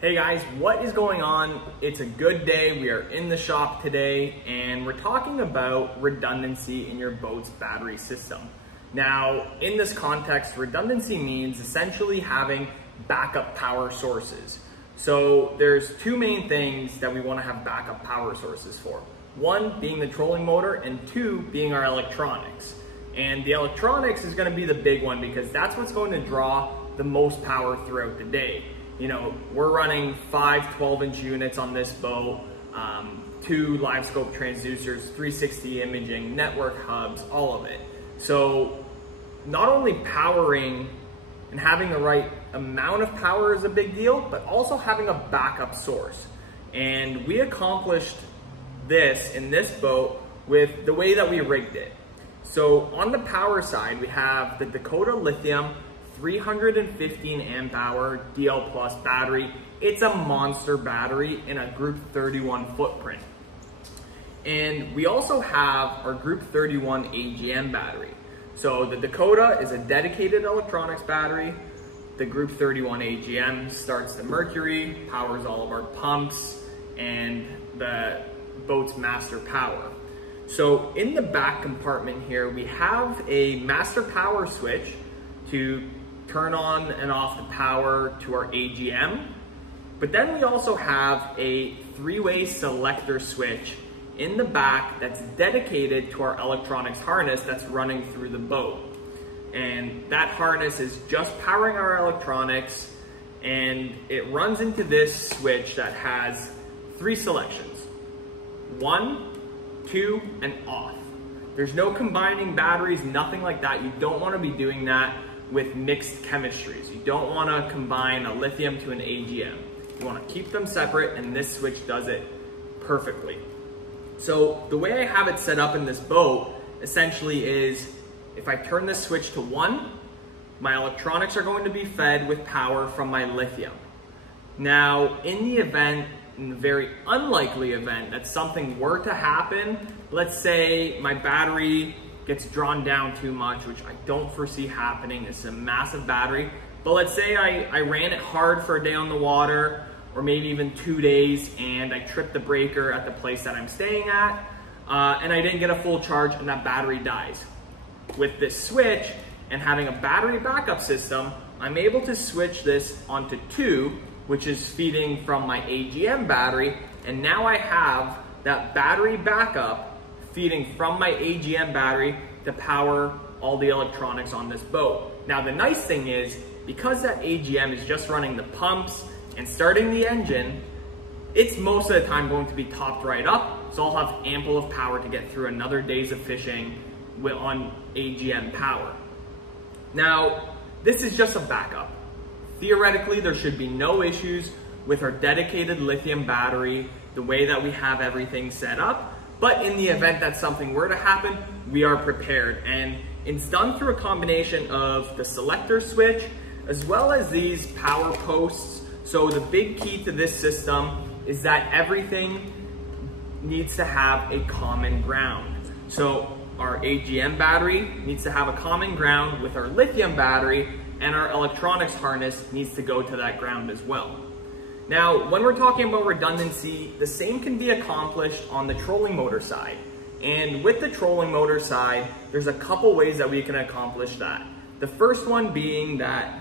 Hey guys, what is going on? It's a good day. We are in the shop today and we're talking about redundancy in your boat's battery system. Now, in this context, redundancy means essentially having backup power sources. So there's two main things that we want to have backup power sources for. One being the trolling motor and two being our electronics. And the electronics is going to be the big one because that's what's going to draw the most power throughout the day. You know, we're running 5 12-inch units on this boat, 2 live scope transducers, 360 imaging, network hubs, all of it. So not only powering and having the right amount of power is a big deal, but also having a backup source. And we accomplished this in this boat with the way that we rigged it. So on the power side, we have the Dakota Lithium 315 amp hour DL Plus battery. It's a monster battery in a Group 31 footprint. And we also have our Group 31 AGM battery. So the Dakota is a dedicated electronics battery. The Group 31 AGM starts the mercury, powers all of our pumps, and the boat's master power. So in the back compartment here, we have a master power switch to turn on and off the power to our AGM. But then we also have a 3-way selector switch in the back that's dedicated to our electronics harness that's running through the boat. And that harness is just powering our electronics, and it runs into this switch that has 3 selections: 1, 2, and off. There's no combining batteries, nothing like that. You don't want to be doing that with mixed chemistries. You don't want to combine a lithium to an AGM. You want to keep them separate, and this switch does it perfectly. So the way I have it set up in this boat essentially is, if I turn this switch to 1, my electronics are going to be fed with power from my lithium. Now, in the very unlikely event that something were to happen, let's say my battery gets drawn down too much, which I don't foresee happening. It's a massive battery, but let's say I ran it hard for a day on the water, or maybe even 2 days, and I tripped the breaker at the place that I'm staying at, and I didn't get a full charge and that battery dies. With this switch and having a battery backup system, I'm able to switch this onto 2, which is feeding from my AGM battery, and now I have that battery backup feeding from my AGM battery to power all the electronics on this boat. Now the nice thing is, because that AGM is just running the pumps and starting the engine, it's most of the time going to be topped right up, so I'll have ample of power to get through another days of fishing on AGM power. Now, this is just a backup. Theoretically, there should be no issues with our dedicated lithium battery, the way that we have everything set up. But in the event that something were to happen, we are prepared. And it's done through a combination of the selector switch, as well as these power posts. So the big key to this system is that everything needs to have a common ground. So our AGM battery needs to have a common ground with our lithium battery, and our electronics harness needs to go to that ground as well. Now, when we're talking about redundancy, the same can be accomplished on the trolling motor side. And with the trolling motor side, there's a couple ways that we can accomplish that. The first one being that,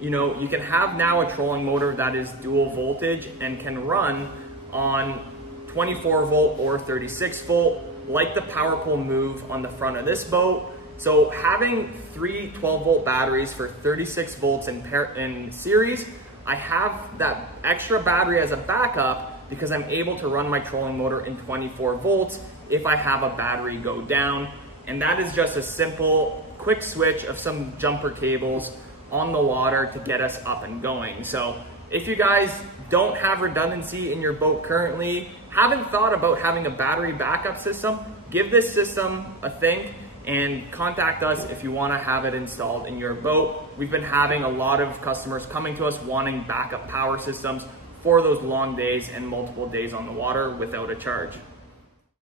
you can have now a trolling motor that is dual voltage and can run on 24 volt or 36 volt, like the power pole move on the front of this boat. So having 3 12 volt batteries for 36 volts in series, I have that extra battery as a backup because I'm able to run my trolling motor in 24 volts if I have a battery go down. And that is just a simple, quick switch of some jumper cables on the water to get us up and going. So if you guys don't have redundancy in your boat currently, haven't thought about having a battery backup system, give this system a think and contact us if you want to have it installed in your boat. We've been having a lot of customers coming to us wanting backup power systems for those long days and multiple days on the water without a charge.